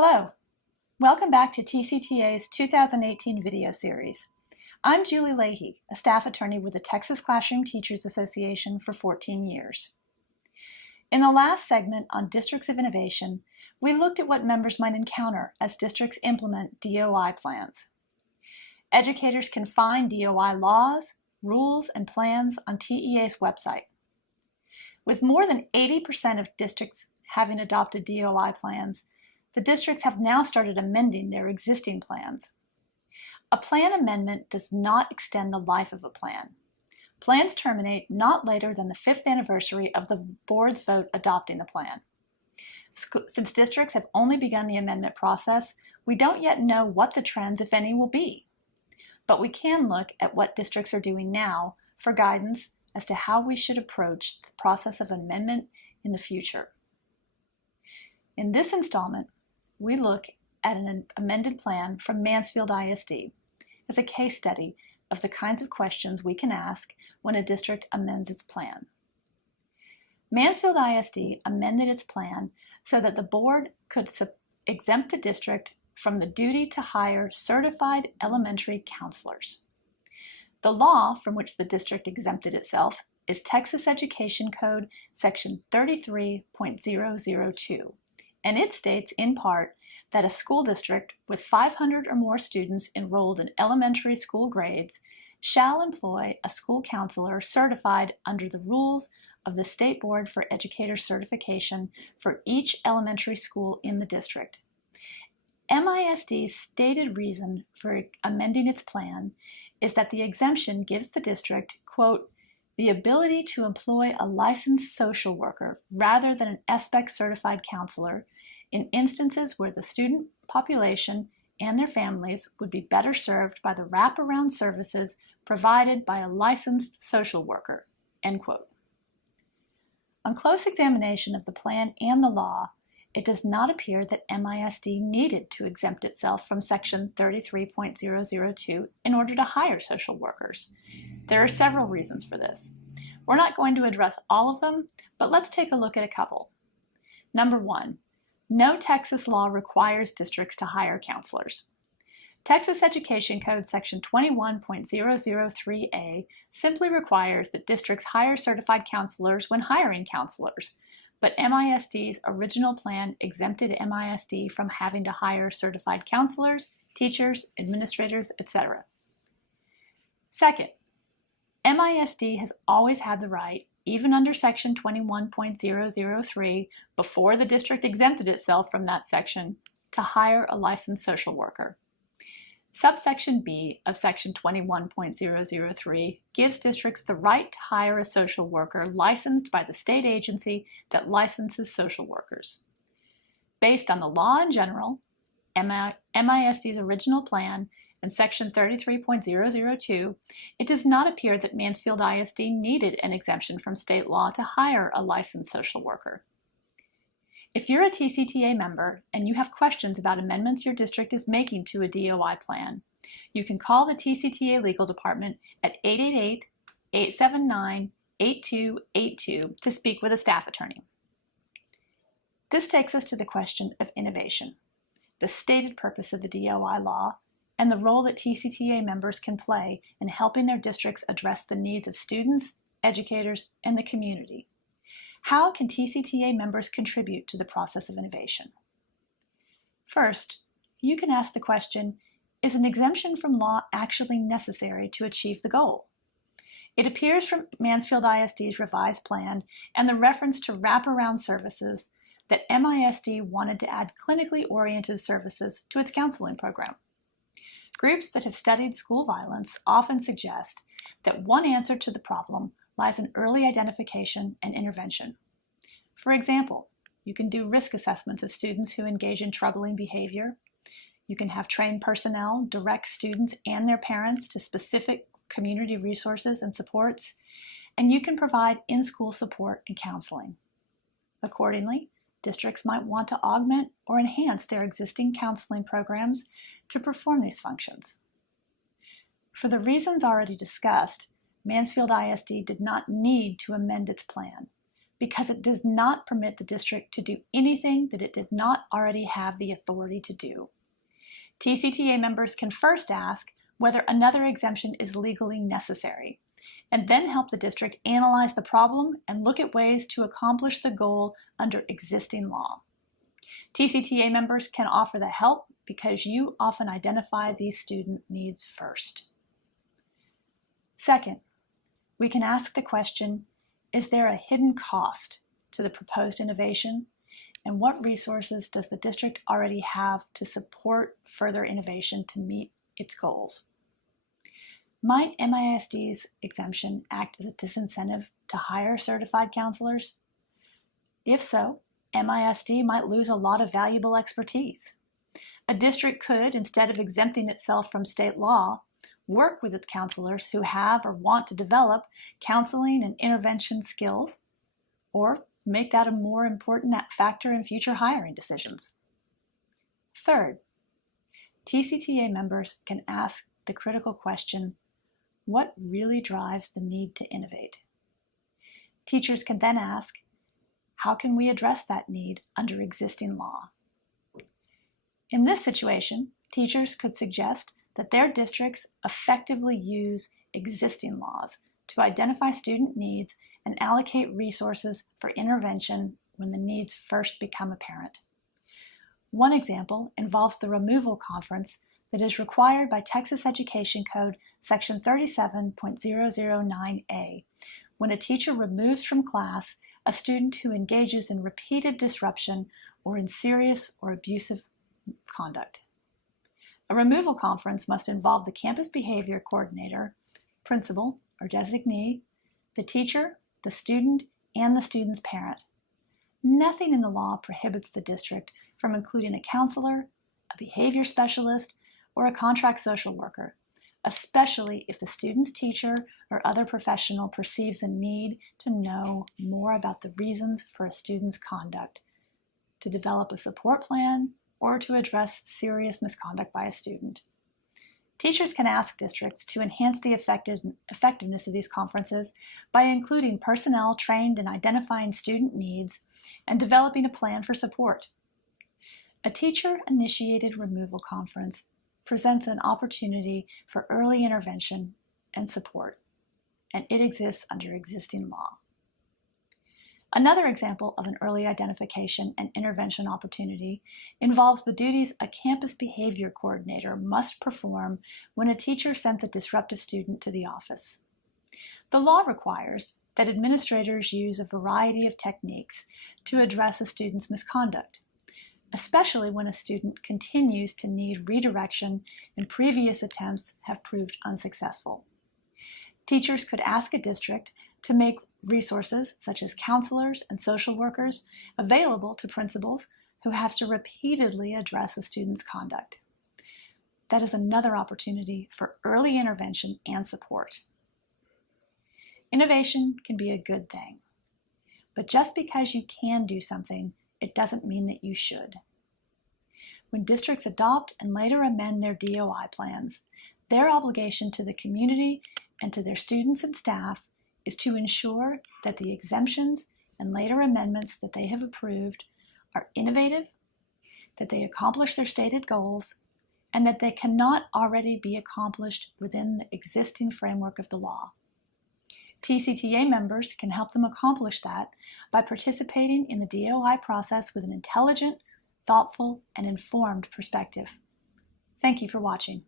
Hello, welcome back to TCTA's 2018 video series. I'm Julie Leahy, a staff attorney with the Texas Classroom Teachers Association for 14 years. In the last segment on Districts of Innovation, we looked at what members might encounter as districts implement DOI plans. Educators can find DOI laws, rules, and plans on TEA's website. With more than 80% of districts having adopted DOI plans, the districts have now started amending their existing plans. A plan amendment does not extend the life of a plan. Plans terminate not later than the 5th anniversary of the board's vote adopting the plan. Since districts have only begun the amendment process, we don't yet know what the trends, if any, will be. But we can look at what districts are doing now for guidance as to how we should approach the process of amendment in the future. In this installment, we look at an amended plan from Mansfield ISD as a case study of the kinds of questions we can ask when a district amends its plan. Mansfield ISD amended its plan so that the board could exempt the district from the duty to hire certified elementary counselors. The law from which the district exempted itself is Texas Education Code Section 33.002. And it states, in part, that a school district with 500 or more students enrolled in elementary school grades shall employ a school counselor certified under the rules of the State Board for Educator Certification for each elementary school in the district. MISD's stated reason for amending its plan is that the exemption gives the district, quote, the ability to employ a licensed social worker rather than an SBEC certified counselor in instances where the student population and their families would be better served by the wraparound services provided by a licensed social worker, end quote. On close examination of the plan and the law, it does not appear that MISD needed to exempt itself from Section 33.002 in order to hire social workers. There are several reasons for this. We're not going to address all of them, but let's take a look at a couple. Number one, no Texas law requires districts to hire counselors. Texas Education Code Section 21.003A simply requires that districts hire certified counselors when hiring counselors, but MISD's original plan exempted MISD from having to hire certified counselors, teachers, administrators, etc. Second, MISD has always had the right, even under Section 21.003, before the district exempted itself from that section, to hire a licensed social worker. Subsection B of Section 21.003 gives districts the right to hire a social worker licensed by the state agency that licenses social workers. Based on the law in general, MISD's original plan, and Section 33.002, it does not appear that Mansfield ISD needed an exemption from state law to hire a licensed social worker. If you're a TCTA member and you have questions about amendments your district is making to a DOI plan, you can call the TCTA Legal Department at 888-879-8282 to speak with a staff attorney. This takes us to the question of innovation, the stated purpose of the DOI law, and the role that TCTA members can play in helping their districts address the needs of students, educators, and the community. How can TCTA members contribute to the process of innovation? First, you can ask the question, is an exemption from law actually necessary to achieve the goal? It appears from Mansfield ISD's revised plan and the reference to wraparound services that MISD wanted to add clinically oriented services to its counseling program. Groups that have studied school violence often suggest that one answer to the problem lies in early identification and intervention. For example, you can do risk assessments of students who engage in troubling behavior. You can have trained personnel direct students and their parents to specific community resources and supports, and you can provide in-school support and counseling. Accordingly, districts might want to augment or enhance their existing counseling programs to perform these functions. For the reasons already discussed, Mansfield ISD did not need to amend its plan, because it does not permit the district to do anything that it did not already have the authority to do. TCTA members can first ask whether another exemption is legally necessary, and then help the district analyze the problem and look at ways to accomplish the goal under existing law. TCTA members can offer the help because you often identify these student needs first. Second, we can ask the question, is there a hidden cost to the proposed innovation, and what resources does the district already have to support further innovation to meet its goals? Might MISD's exemption act as a disincentive to hire certified counselors? If so, MISD might lose a lot of valuable expertise. A district could, instead of exempting itself from state law, work with its counselors who have or want to develop counseling and intervention skills, or make that a more important factor in future hiring decisions. Third, TCTA members can ask the critical question, what really drives the need to innovate? Teachers can then ask, how can we address that need under existing law? In this situation, teachers could suggest that their districts effectively use existing laws to identify student needs and allocate resources for intervention when the needs first become apparent. One example involves the removal conference that is required by Texas Education Code Section 37.009A when a teacher removes from class a student who engages in repeated disruption or in serious or abusive conduct. A removal conference must involve the campus behavior coordinator, principal or designee, the teacher, the student, and the student's parent. Nothing in the law prohibits the district from including a counselor, a behavior specialist, or a contract social worker, especially if the student's teacher or other professional perceives a need to know more about the reasons for a student's conduct, to develop a support plan, or to address serious misconduct by a student. Teachers can ask districts to enhance the effectiveness of these conferences by including personnel trained in identifying student needs and developing a plan for support. A teacher-initiated removal conference presents an opportunity for early intervention and support, and it exists under existing law. Another example of an early identification and intervention opportunity involves the duties a campus behavior coordinator must perform when a teacher sends a disruptive student to the office. The law requires that administrators use a variety of techniques to address a student's misconduct, especially when a student continues to need redirection and previous attempts have proved unsuccessful. Teachers could ask a district to make resources such as counselors and social workers available to principals who have to repeatedly address a student's conduct. That is another opportunity for early intervention and support. Innovation can be a good thing, but just because you can do something, it doesn't mean that you should. When districts adopt and later amend their DOI plans, their obligation to the community and to their students and staff is to ensure that the exemptions and later amendments that they have approved are innovative, that they accomplish their stated goals, and that they cannot already be accomplished within the existing framework of the law. TCTA members can help them accomplish that by participating in the DOI process with an intelligent, thoughtful, and informed perspective. Thank you for watching.